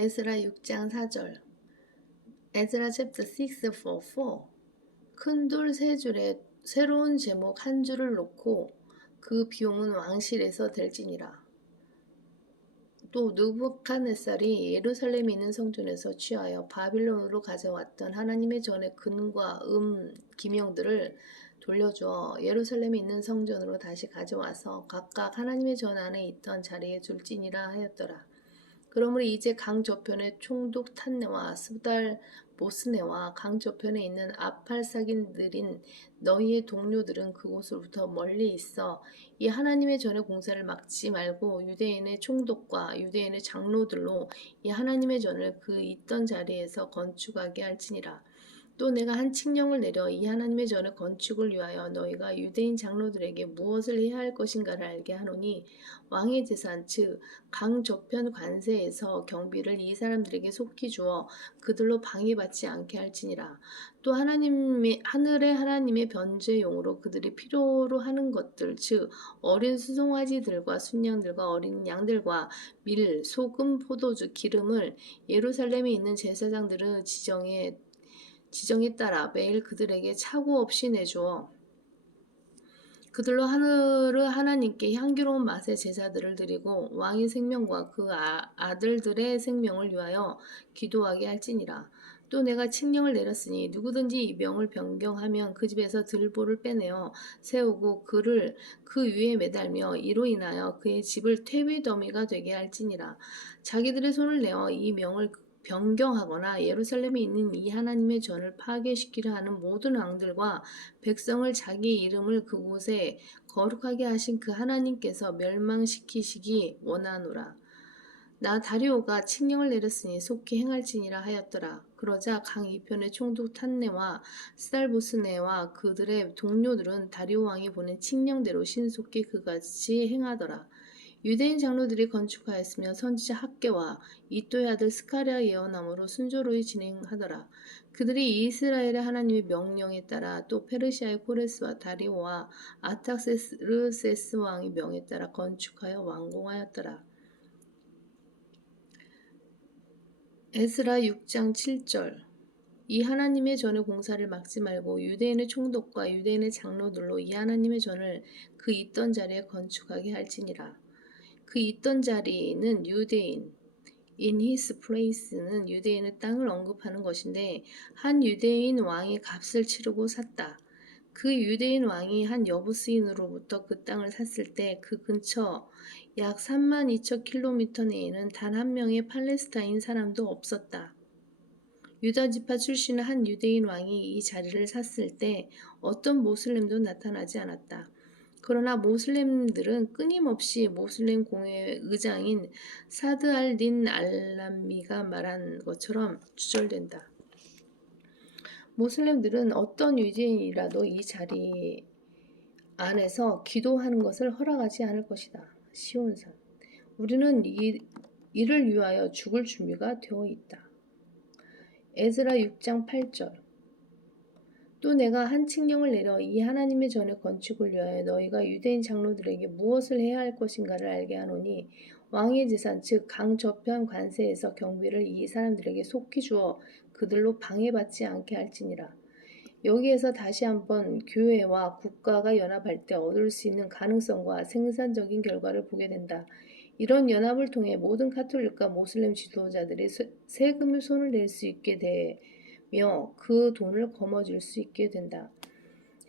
에스라 6장 4절. 에스라 챕터 6 for 4. 큰 돌 세 줄에 새로운 제목 한 줄을 놓고 그 비용은 왕실에서 될지니라. 또 느부갓네살이 예루살렘에 있는 성전에서 취하여 바빌론으로 가져왔던 하나님의 전의 근과 기명들을 돌려주어 예루살렘에 있는 성전으로 다시 가져와서 각각 하나님의 전 안에 있던 자리에 둘지니라 하였더라. 그러므로 이제 강 저편의 총독 탄네와 스달 보스네와 강 저편에 있는 아팔사긴들인 너희의 동료들은 그곳으로부터 멀리 있어 이 하나님의 전의 공사를 막지 말고 유대인의 총독과 유대인의 장로들로 이 하나님의 전을 그 있던 자리에서 건축하게 할지니라. 또 내가 한 칙령을 내려 이 하나님의 전의 건축을 위하여 너희가 유대인 장로들에게 무엇을 해야 할 것인가를 알게 하노니 왕의 재산 즉 강 저편 관세에서 경비를 이 사람들에게 속히 주어 그들로 방해받지 않게 할지니라. 또 하늘의 하나님의 변제용으로 그들이 필요로 하는 것들 즉 어린 수송아지들과 순양들과 어린 양들과 밀, 소금, 포도주, 기름을 예루살렘에 있는 제사장들의 지정에 따라 매일 그들에게 차고 없이 내주어 그들로 하늘의 하나님께 향기로운 맛의 제사들을 드리고 왕의 생명과 그 아들들의 생명을 위하여 기도하게 할지니라. 또 내가 칙령을 내렸으니 누구든지 이 명을 변경하면 그 집에서 들보를 빼내어 세우고 그를 그 위에 매달며 이로 인하여 그의 집을 퇴비 더미가 되게 할지니라. 자기들의 손을 내어 이 명을 변경하거나 예루살렘에 있는 이 하나님의 전을 파괴시키려 하는 모든 왕들과 백성을 자기 이름을 그곳에 거룩하게 하신 그 하나님께서 멸망시키시기 원하노라. 나 다리오가 칙령을 내렸으니 속히 행할지니라 하였더라. 그러자 강 이편의 총독 탄네와 스달보스네와 그들의 동료들은 다리오 왕이 보낸 칙령대로 신속히 그같이 행하더라. 유대인 장로들이 건축하였으며 선지자 학계와 이또의 아들 스가랴 예언함으로 순조로이 진행하더라. 그들이 이스라엘의 하나님의 명령에 따라 또 페르시아의 코레스와 다리오와 아탁세르세스 왕의 명에 따라 건축하여 완공하였더라. 에스라 6장 7절. 이 하나님의 전의 공사를 막지 말고 유대인의 총독과 유대인의 장로들로 이 하나님의 전을 그 있던 자리에 건축하게 할지니라. 그 있던 자리는 유대인, in his place는 유대인의 땅을 언급하는 것인데 한 유대인 왕이 값을 치르고 샀다. 그 유대인 왕이 한 여부스인으로부터 그 땅을 샀을 때 그 근처 약 32,000km 내에는 단 한 명의 팔레스타인 사람도 없었다. 유다 지파 출신의 한 유대인 왕이 이 자리를 샀을 때 어떤 모슬렘도 나타나지 않았다. 그러나 모슬렘들은 끊임없이 모슬렘 공회의 의장인 사드 알딘 알람미가 말한 것처럼 주절된다. 모슬렘들은 어떤 유대인이라도 이 자리 안에서 기도하는 것을 허락하지 않을 것이다. 시온산. 우리는 이를 위하여 죽을 준비가 되어 있다. 에스라 6장 8절. 또 내가 한 칙령을 내려 이 하나님의 전의 건축을 위하여 너희가 유대인 장로들에게 무엇을 해야 할 것인가를 알게 하노니 왕의 재산 즉 강 저편 관세에서 경비를 이 사람들에게 속히 주어 그들로 방해받지 않게 할지니라. 여기에서 다시 한번 교회와 국가가 연합할 때 얻을 수 있는 가능성과 생산적인 결과를 보게 된다. 이런 연합을 통해 모든 카톨릭과 모슬렘 지도자들이 세금을 손을 낼 수 있게 되며 그 돈을 거머쥘 수 있게 된다.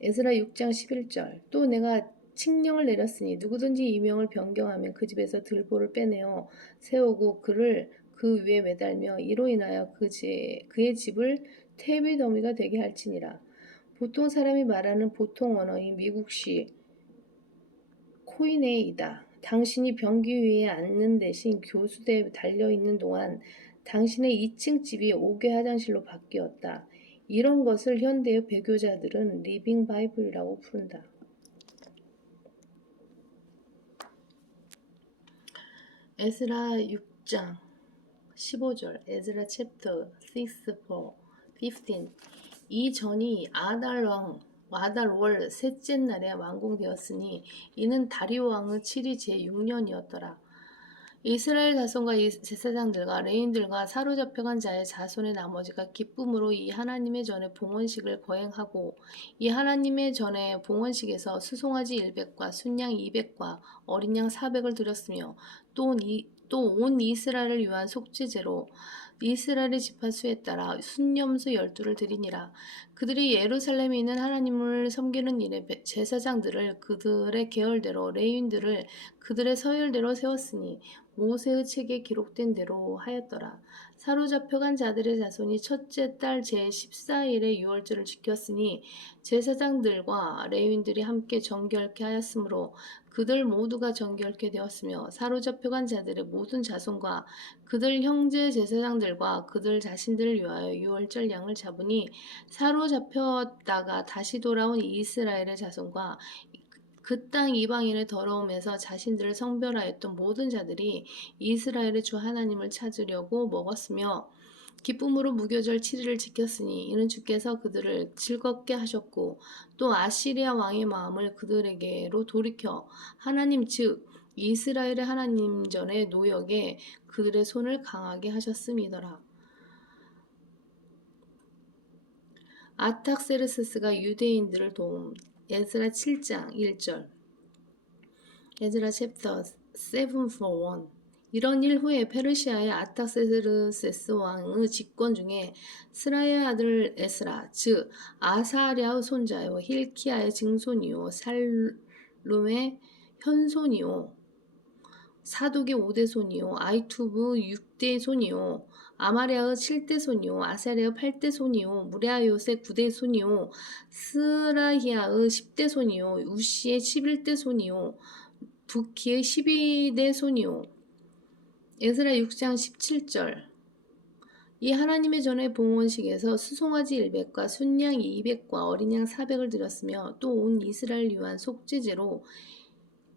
에스라 6장 11절. 또 내가 칙령을 내렸으니 누구든지 이 명을 변경하면 그 집에서 들보를 빼내어 세우고 그를 그 위에 매달며 이로 인하여 그의 집을 퇴비 더미가 되게 할지니라. 보통 사람이 말하는 보통 언어인 미국식 코이네이다. 당신이 변기 위에 앉는 대신 교수대에 달려있는 동안 당신의 2층 집이 5개 화장실로 바뀌었다. 이런 것을 현대의 배교자들은 리빙 바이블이라고 부른다. 에스라 6장 15절. 에스라 챕터 6 for 15. 이 전이 아달월 셋째 날에 완공되었으니 이는 다리오 왕의 7위 제6년이었더라. 이스라엘 자손과 제사장들과 레인들과 사로잡혀간 자의 자손의 나머지가 기쁨으로 이 하나님의 전에 봉헌식을 거행하고 이 하나님의 전에 봉헌식에서 수송아지 100과 순양 200과 어린 양 400을 드렸으며 또 온 이스라엘을 위한 속죄제로 이스라엘의 지파 수에 따라 순념수 12를 드리니라. 그들이 예루살렘에 있는 하나님을 섬기는 일에 제사장들을 그들의 계열대로 레위인들을 그들의 서열대로 세웠으니 모세의 책에 기록된 대로 하였더라. 사로잡혀간 자들의 자손이 첫째 달 제14일에 유월절을 지켰으니 제사장들과 레위인들이 함께 정결케 하였으므로 그들 모두가 정결케 되었으며 사로잡혀간 자들의 모든 자손과 그들 형제 제사장들과 그들 자신들을 위하여 유월절 양을 잡으니 사로잡혔다가 다시 돌아온 이스라엘의 자손과 그 땅 이방인의 더러움에서 자신들을 성별하였던 모든 자들이 이스라엘의 주 하나님을 찾으려고 먹었으며 기쁨으로 무교절 7일을 지켰으니 이는 주께서 그들을 즐겁게 하셨고 또 아시리아 왕의 마음을 그들에게로 돌이켜 하나님 즉 이스라엘의 하나님 전에 노역에 그들의 손을 강하게 하셨음이더라. 아탁세르스가 유대인들을 도움. 에스라 7장 1절. 에스라 챕터 7 for 1. 이런 일 후에 페르시아의 아탁세르세스 왕의 집권 중에 스라의 아들 에스라 즉 아사랴의 손자요 힐키야의 증손이요 살룸의 현손이요 사독의 5대 손이요 아이투브 6대 손이요 아마랴의 7대 손이요 아사랴의 8대 손이요 무레아요의 9대 손이요 스라히아의 10대 손이요 우시의 11대 손이요 부키의 12대 손이요. 에스라 6장 17절. 이 하나님의 전에 봉헌식에서 수송아지 100과 순양 200과 어린 양 400을 드렸으며 또 온 이스라엘 위한 속죄제로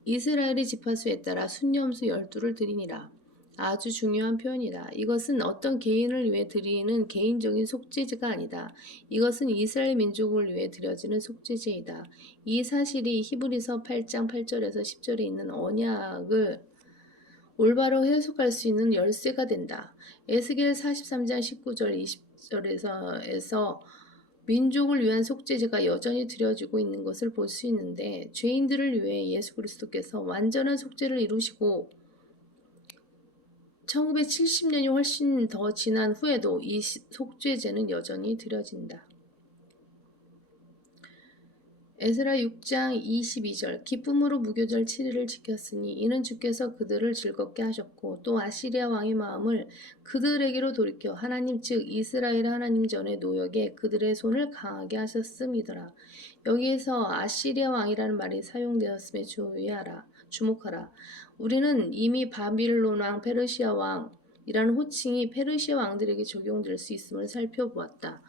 이스라엘의 지파수에 따라 순념수 12를 드리니라. 아주 중요한 표현이다. 이것은 어떤 개인을 위해 드리는 개인적인 속죄제가 아니다. 이것은 이스라엘 민족을 위해 드려지는 속죄제이다. 이 사실이 히브리서 8장 8절에서 10절에 있는 언약을 올바로 해석할 수 있는 열쇠가 된다. 에스겔 43장 19절 20절에서 민족을 위한 속죄제가 여전히 드려지고 있는 것을 볼 수 있는데 죄인들을 위해 예수 그리스도께서 완전한 속죄를 이루시고 1970년이 훨씬 더 지난 후에도 이 속죄제는 여전히 드려진다. 에스라 6장 22절. 기쁨으로 무교절 7일을 지켰으니 이는 주께서 그들을 즐겁게 하셨고 또 아시리아 왕의 마음을 그들에게로 돌이켜 하나님 즉 이스라엘 하나님 전에 노역에 그들의 손을 강하게 하셨음이더라. 여기에서 아시리아 왕이라는 말이 사용되었음에 주목하라. 우리는 이미 바빌론 왕, 페르시아 왕이라는 호칭이 페르시아 왕들에게 적용될 수 있음을 살펴보았다.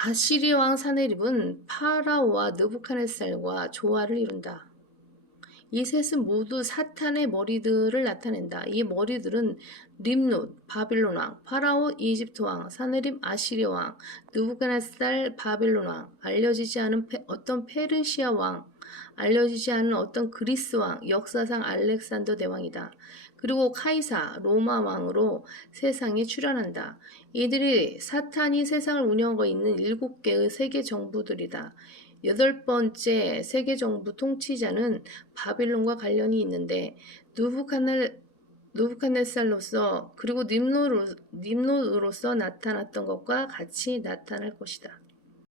아시리아 왕 사네립은 파라오와 느부갓네살과 조화를 이룬다. 이 셋은 모두 사탄의 머리들을 나타낸다. 이 머리들은 림룻, 바빌론 왕, 파라오, 이집트 왕, 사네립, 아시리아 왕, 느부갓네살, 바빌론 왕, 알려지지 않은 어떤 페르시아 왕, 알려지지 않은 어떤 그리스 왕, 역사상 알렉산더 대왕이다. 그리고 카이사, 로마 왕으로 세상에 출현한다. 이들이 사탄이 세상을 운영하고 있는 7개의 세계 정부들이다. 8번째 세계 정부 통치자는 바빌론과 관련이 있는데 느부갓네살로서 그리고 님롯으로서 나타났던 것과 같이 나타날 것이다.